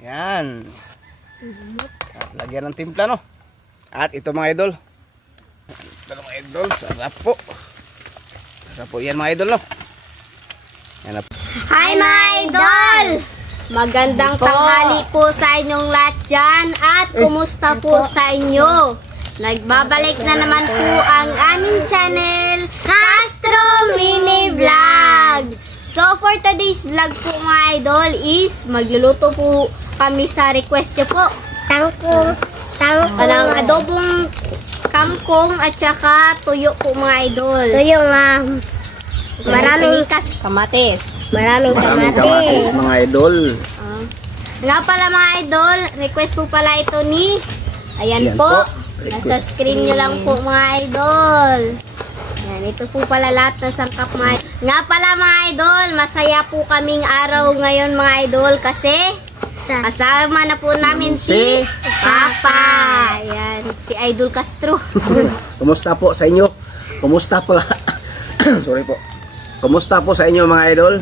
Yan. At lagyan ng timpla, no? At ito mga idol. Ito mga idol. Sarap po. Sarap po yan mga idol, no? Yan na po. Hi mga idol! Magandang tanghali po sa inyong lahat dyan. At kumusta po sa inyo? Nagbabalik na naman po ang aming channel, Castro Mini Vlog. So for today's vlog po mga idol is magluluto po kami sa request nyo po. Tangkong. Parang adobong kangkong at saka tuyo po mga idol. Tuyo nga. Maraming kamatis. Maraming kamatis mga idol. Nga pala mga idol, request po pala ito ni ayan po. Nasa screen nyo lang po mga idol. Yan, ito po pala lahat ng sangkap mga idol. Nga pala mga idol, masaya po kaming araw ngayon mga idol kasi kasama na po namin si Papa. Yan, si Idol Castro. Kumusta po sa inyo? Kumusta po sorry po. Kumusta po sa inyo mga idol?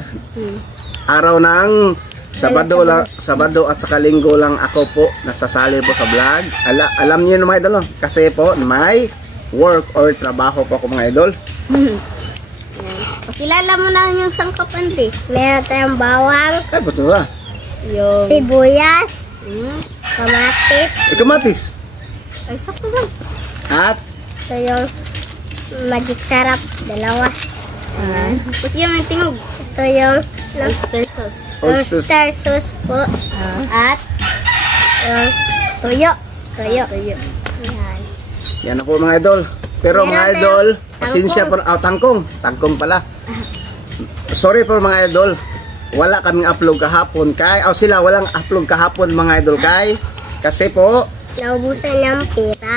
Araw ng Sabado at saka Linggo lang ako po nasasali po sa vlog. Alam niyo mga idol, kasi po may work or trabaho po ako mga idol. Pakilala mo na yung sangkapan di. Meron tayong bawang. Ay, betul ba? Yung sibuyas. Kamatis. Kamatis. Ay, sakto lang. At ito yung magic sarap. Dalawa. Tapos yung may tingog. Ito yung oyster sauce. Oyster sauce po. At tuyo. Yan. Yan po mga idol. Pero mga idol, pasensya po. Tangkong. Tangkong pala. Sorry po mga idol. Wala kaming upload kahapon kay. Sila walang upload kahapon mga idol kay. Kasi po naubusan ng pera.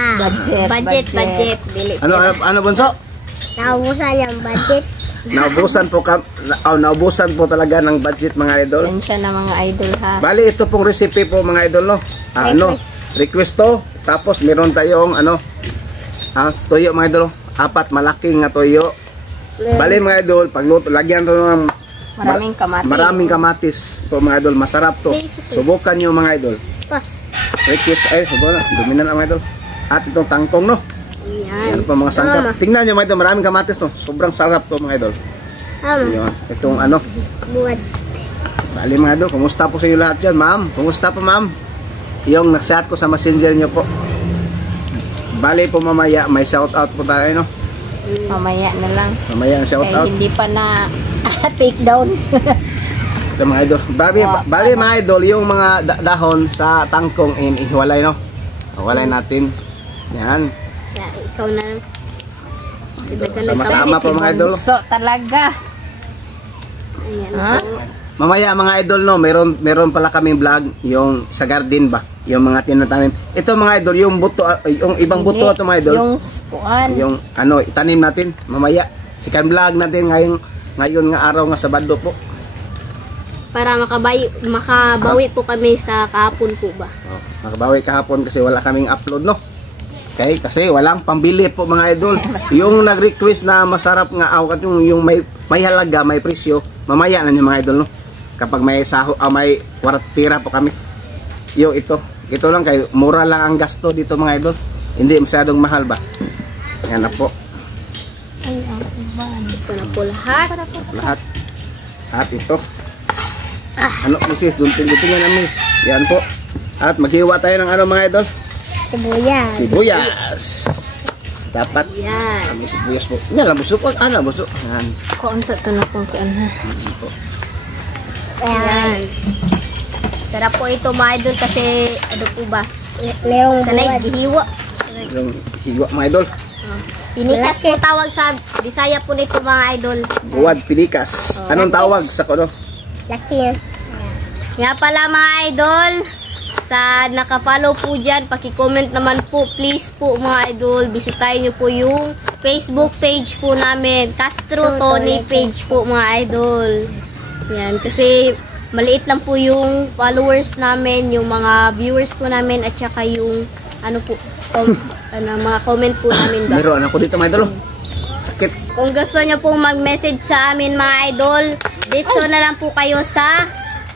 Budget. Ano bunso? Naubusan ng budget. Naubusan po talaga ng budget mga idol. Sensya na mga idol ha. Bali ito pong recipe po mga idol, no. Request to. Tapos meron tayong tuyo mga idol. 4 malaking nga tuyo. Bali mga idol, pagluto lagyan to ng maraming kamatis po mga idol. Masarap to. Subukan niyo mga idol. Request dominan mga idol. At itong tangkong, no. Yan po mga sangkap. Tingnan nyo mga idol, maraming kamatis to. Sobrang sarap to mga idol. Yan. Itong buwad. Bali mga idol, kumusta po sa inyo lahat dyan, ma'am? Kumusta po ma'am? Yung nag-chat ko sa messenger nyo po. Bali po mamaya, may shout out po tayo, no? Mamaya na lang. Mamaya ang shout out. Hindi pa na take down. Ito mga idol. Bali mga idol, yung mga dahon sa tangkong ihiwalay, no? Walay natin. Yan. Ikaw na. Sama-sama po mga idol. So talaga. Ayan. Mamaya mga idol, no, meron pala kaming vlog yung sa garden ba, yung mga tinatanim. Ito mga idol, yung buto, yung ibang buto ito mga idol. Yung skuan. Yung itanim natin mamaya. Sikan vlog natin ngayon nga araw nga Sabado po. Para makabawi po kami sa kahapon po ba. Makabawi kahapon kasi wala kaming upload, no. Okay, kasi walang pambili po mga idol. Yung nag-request na masarap nga yung may halaga, may presyo, mamaya na yung mga idol, no. Kapag may may tira po kami. Ito lang kay mura lang ang gasto dito mga idol. Hindi masyadong mahal ba. Yan na po. Ito na po lahat. At ito. Misis, dunting-duntingan na miss. Yan po. At maghiwa tayo ng mga idol. Sibuyas. Dapat. Yan. Sibuyas po. Yan lang busok. Busok. Yan. Kuan sa tanong kung kuan ha. Ayan. Sarap po ito mga idol kasi po ba? Merong sanay gihiwa. Yung hiwa mga idol. Pinikas po tawag sa Bisaya po nito mga idol. Buwad pinikas. Anong tawag sa kono? Laki. Nga pala mga idol, sa naka-follow po dyan, paki-comment naman po please po mga idol. Bisitahin nyo po yung Facebook page po namin, Castro Tony page po mga idol. Yan, kasi maliit lang po yung followers namin, yung mga viewers po namin at saka yung mga comment po namin ba. Meron ako dito mga idol. Sakit. Kung gusto nyo pong mag-message sa amin mga idol, dito na lang po kayo sa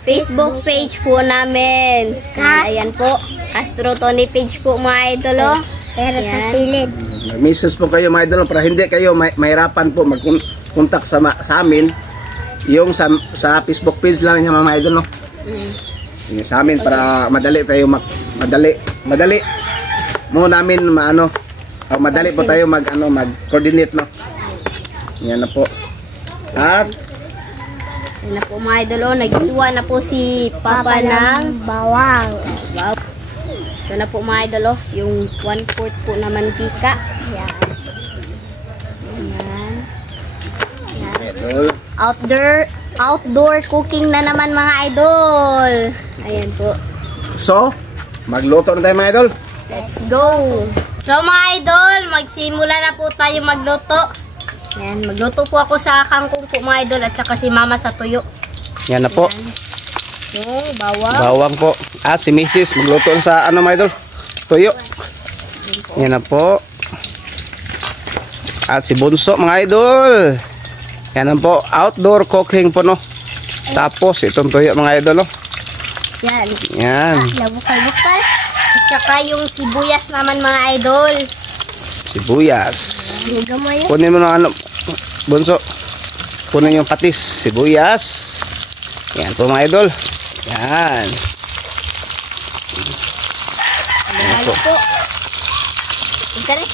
Facebook page po namin. Ayan po. Astro Tony page po mga idol. Oh. Pero sa Yan. silid. Mag-message po kayo mga idol para hindi kayo mahirapan po mag-contact sa amin. Yung sa Facebook page lang niya mga idol, no? Yung sa amin para madali tayo madali mo namin madali po tayo mag-coordinate, no? Yan na po. At Ayan na po mga idol. Oh. Nagtuwa na po si Papa ng bawang. wow. Ito na po mga idol. Oh. Yung 1/4 po na mantika. Yan. Ayan. idol, Outdoor cooking na naman mga idol. Ayan po. so magluto na tayo mga idol. Let's go! So mga idol, magsimula na po tayo magluto. Ayan, magluto po ako sa kangkong po mga idol at saka si mama sa tuyo. Yan na po. Yung bawang. Bawang po. Si Mrs. magluto sa mga idol? Tuyo. Yan na po. At si Bunso mga idol. Yan na po. Outdoor cooking po, no. Tapos itong tuyo mga idol, no. Yan. Yan. Labukal-bukal. At saka yung sibuyas naman mga idol. Sibuyas. Gamay. Kunin mo ng Bunso. Kunin yung patis. Sibuyas. Yan po mga idol. Yan. Yan po. po. Ika rin.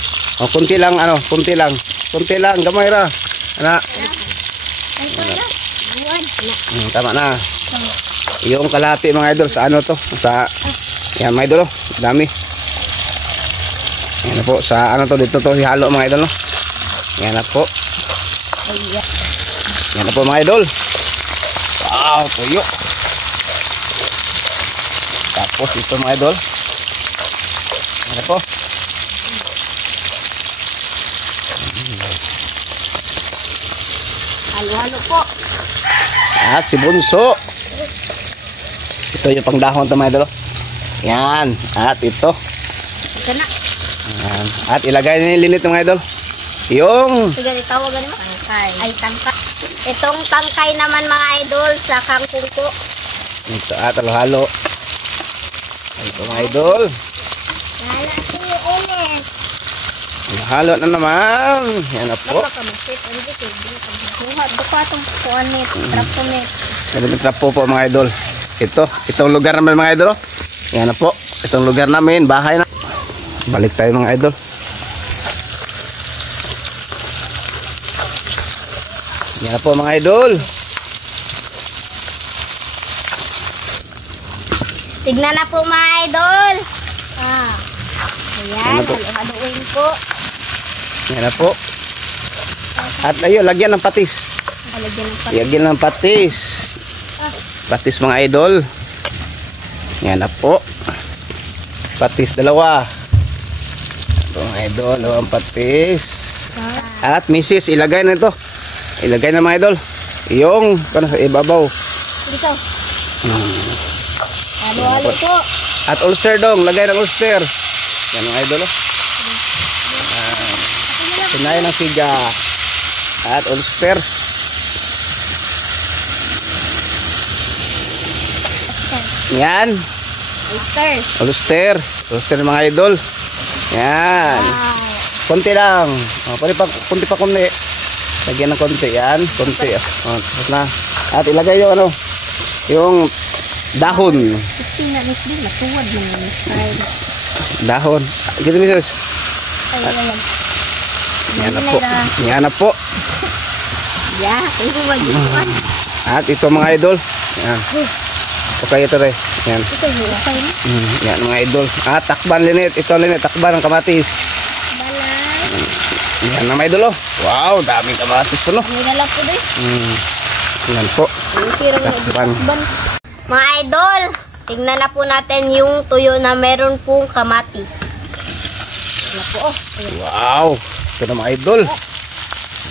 Kunti lang, kunti lang. Kunti lang, gamay ra. Tama na. Yung kalahati mga idol sa to? Yan mga idol, dami. Yan na po, sa dito to ihalo mga idol, no? Yan na po. Yan na po mga idol. Wow, tuyo. Tapos ito mga idol. Yan na po. Halo-halo po. At si Bunso. Ito yung pangdahon ito mga idol. Yan. At ito. Ika na. Yan. At ilagay na yung linit mga idol. Yung Sige, tawagan mo. Tangkay. Ay, tangkay. Itong tangkay naman mga idol sa kangkong po. ito at halo-halo. Ito mga idol. Lala po yung ulit. Halo na naman. Yan na po. Baka mag-sit. Ano dito? Buka itong puanit. Traponit. Ganun trapo po mga idol. Itong lugar naman mga idol. Yan na po. Itong lugar namin, bahay na. Balik tayo mga idol. Yan na po mga idol. Tignan na po mga idol. Ayan, Ano po? halo-haloin po. Yan na po. At ayun, lagyan ng patis. Halagyan ng pati. Lagyan ng patis. Patis mga idol. Yan na po. Patis dalawa. Ito mga idol, dalawang patis. At misis, ilagay na ito. Ilagay na mga idol. Yung ibabaw. Dito. Halo-halo po. At ulster dong, lagay ng ulster. Yan mga idol. Sinay ng siga. At ulster. Yan. Oyster. Ulster. Ulster mga idol. Yan. Konti lang. Konti pa konti. Lagyan ng konti. Yan. Konti. Tapos na. At ilagay yung yung dahon. Tingnan mo din, matuwad mo yung style. Dahon. Gitu misis. Ayan. Yan na po. Yan na po. Yeah, ito mag-iwan. At ito mga idol. Yan. Okay ito rin. Yan. Ito yung okay na. Yan mga idol. At takban linit. Ito linit. Takban ng kamatis. Balay. Yan na mga idol. Oh. Wow, daming kamatis po no. Ano na lang po din? Yan po. Takban. Mga idol, tingnan na po natin yung tuyo na meron pong kamatis. Tingnan po. Wow. Ito na mga idol.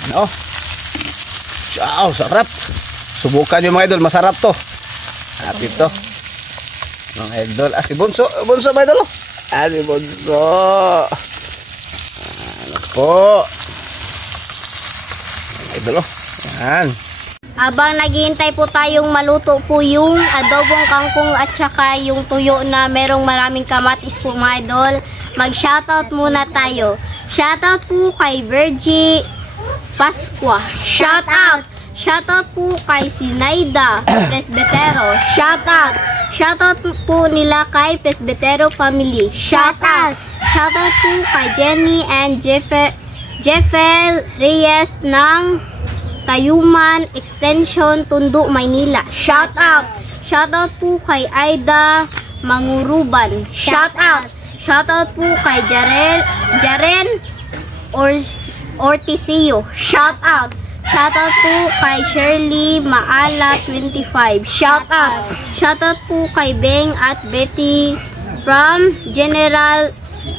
Ano? Wow, sarap. Subukan yung mga idol. Masarap to. At ito. Mga idol. Si Bunso. Bunso mga idol. Si Bunso. Ano po. Mga idol. Yan. Abang naghihintay po tayong maluto po yung adobong kangkong at saka yung tuyo na merong maraming kamatis po mga idol, mag-shoutout muna tayo. Shoutout po kay Virgie Pasqua. Shoutout! Shoutout po kay Sinaida Presbitero. Shoutout! Shoutout po nila kay Presbitero family. Shoutout! Shoutout po kay Jenny and Jeffel Reyes ng Tayuman Extension, Tondo, Maynila. Shoutout! Shoutout po kay Aida Manguruban. Shoutout! Shoutout po kay Jaren Orticio. Shoutout! Shoutout po kay Shirley Maala 25. Shoutout! Shoutout po kay Beng at Betty from General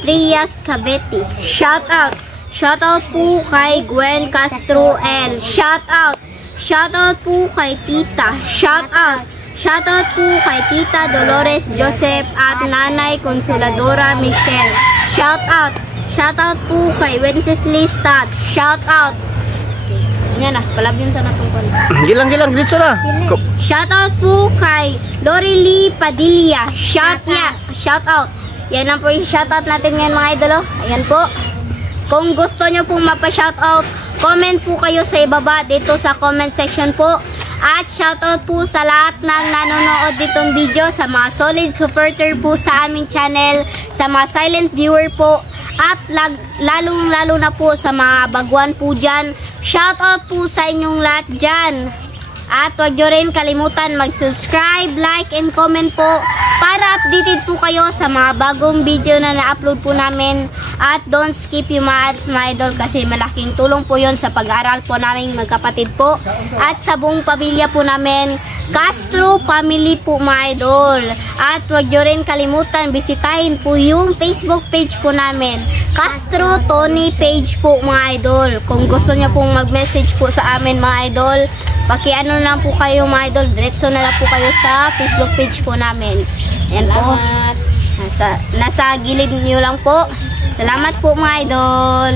Trias Cavite. Shoutout! Shoutout po kay Gwen Castro L. Shoutout! Shoutout po kay Tita. Shoutout! Shoutout po kay Tita Dolores Joseph at Nanay Consoladora Michelle. Shoutout! Shoutout po kay Wenceslas Stat. Shoutout! Yan na, palabyon sa natungkol. Gilang, dito na. Shoutout po kay Dorely Padilla. Shoutout! Yan lang po yung shoutout natin ngayon mga idolo. Ayan po. Kung gusto nyo pong mapa-shoutout, comment po kayo sa ibaba dito sa comment section po. At shoutout po sa lahat ng nanonood ditong video, sa mga solid supporter po sa aming channel, sa mga silent viewer po, at lalong-lalo na po sa mga baguan po dyan. Shoutout po sa inyong lahat dyan. At huwag nyo rin kalimutan mag-subscribe, like, and comment po para updated po kayo sa mga bagong video na na-upload po namin. At don't skip yung mga ads mga idol kasi malaking tulong po yon sa pag-aaral po namin magkapatid po. At sa buong pamilya po namin, Castro family po mga idol. At huwag nyo rin kalimutan bisitahin po yung Facebook page po namin, Castro Tony page po mga idol. Kung gusto nyo pong mag-message po sa amin mga idol, pakiano lang po kayo mga idol, diretso na lang po kayo sa Facebook page po namin. Yan po. Nasa gilid nyo lang po. Salamat po mga idol.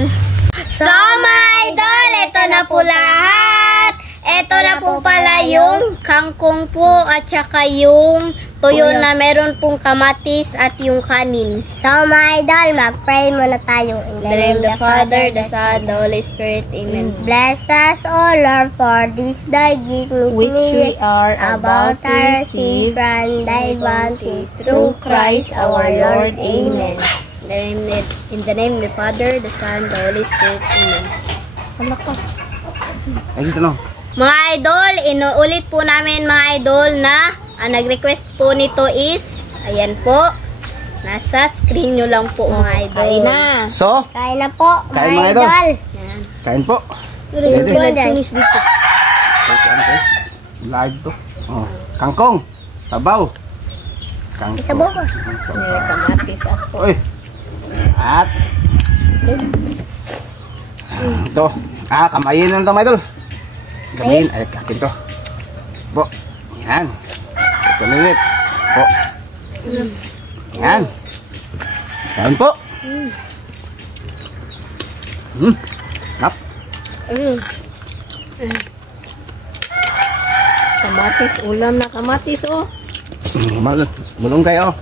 So mga idol, ito na po lahat. Ito na po pala yung kangkong po at saka yung tuyo na meron pong kamatis at yung kanin. So mga idol, mag-pray muna tayo. In the name of the Father, the Son, the Holy Spirit. Amen. Bless us, O Lord, for this thy gift Which we are about to receive from thy bounty through Christ our Lord. Amen. In the name of the Father, the Son, the Holy Spirit. Amen. Ay, dito no. Mga idol, inuulit po namin mga idol na ang nag-request po nito is, ayan po, nasa screen nyo lang po mga idol. Kain na. So, Kain na po, kain mga mga idol. idol. Yan. Kain po. Sunis dito. Live to. Oh, kangkong. Sabaw. Kangkong. Sabaw ko. May kamatis ako. Uy. At ito. Kamayin na ito mga idol. Kamayin. Ay, kakin to. Po. Yan. Ito minute. Po. Yan. Kain po. Nap. Kamatis, ulam na kamatis oh. Mulong kayo.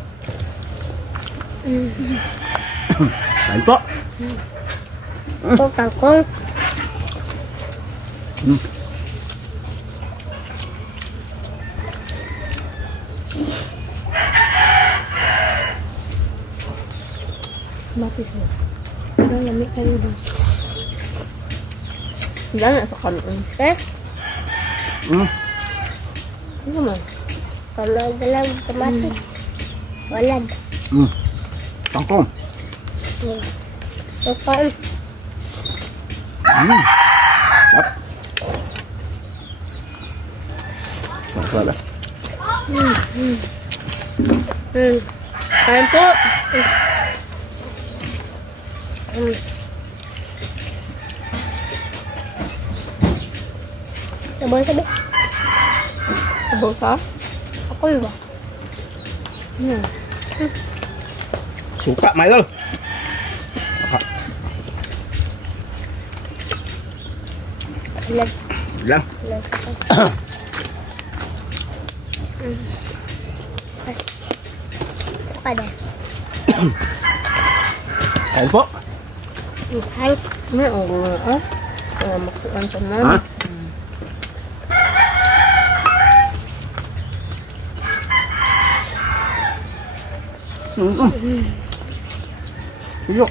Kain po. Po, kangkong. Kamatis oh. Pero lamig kayo doon. Wala na sa kanon. Ano man? Kalag-galag kamatis. Walad. Kangkong. Kain. Yap. Wala. Kain po. Sabi. Sabaw sa? Ako ba? Suka, mga idol. Walad. Lang. Pada. Kain po. Hai. May unggulan ah. Kaya makuan pa na. Ha? Iyo.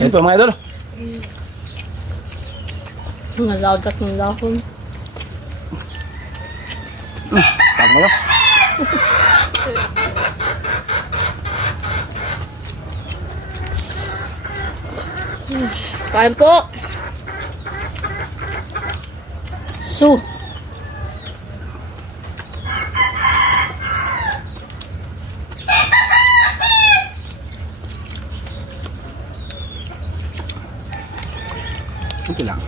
Ito mga idol. Nalagak ng lahon. Tama mo. Kain po. Su. Okay lang.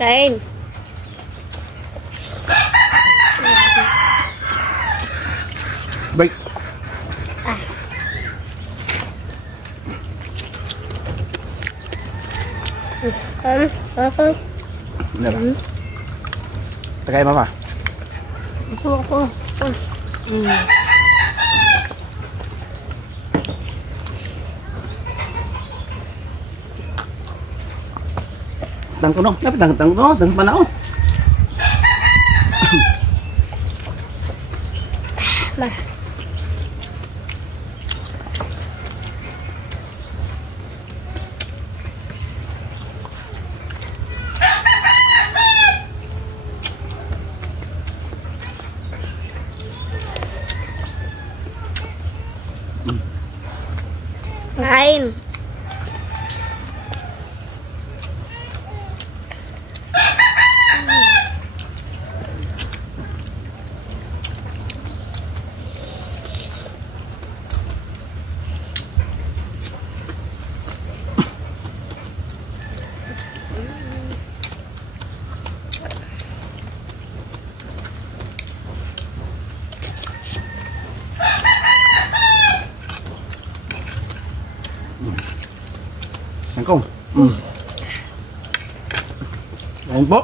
Kain. Baik. Aku. Nara. Tagay mama. Ako. Tang kuno, dapat tang kuno, tang panao. Kain. Kangkong. Ayan po.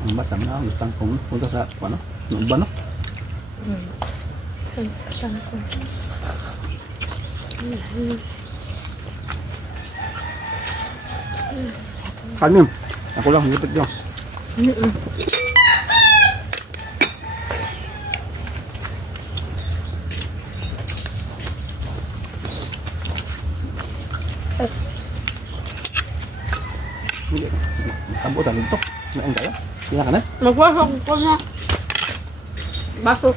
Ang basta na ang tangkong punta sa ano? Nuban no? Kanin. Ako lang ngipit lang. Kabutan dito. Nain kayo? Sila ka na? Nagwasok ko na. Baso.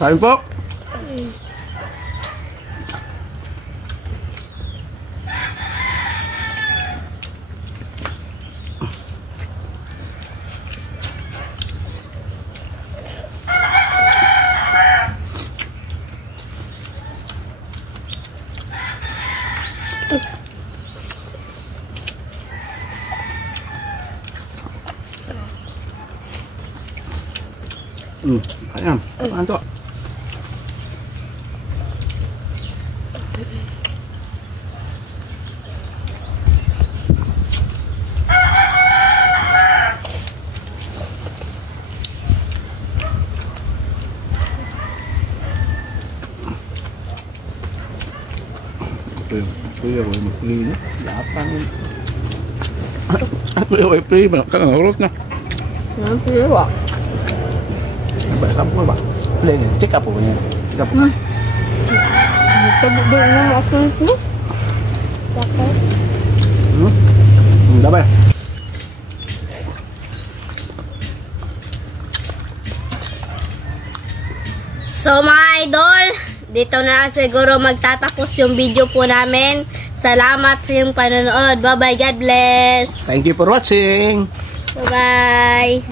Kain po. Ayan. Ano to? Kuya ko magpili. Lapang. Kuya ko i-play. Kanang urot na. Ang piliwa. Bảy lắm các bạn lên để check up của mình check up Ito ba yung ako ito? đó bây So mga idol, dito na siguro magtatapos yung video po namin. Salamat sa iyong panonood. Bye bye, God bless. thank you for watching. Bye bye.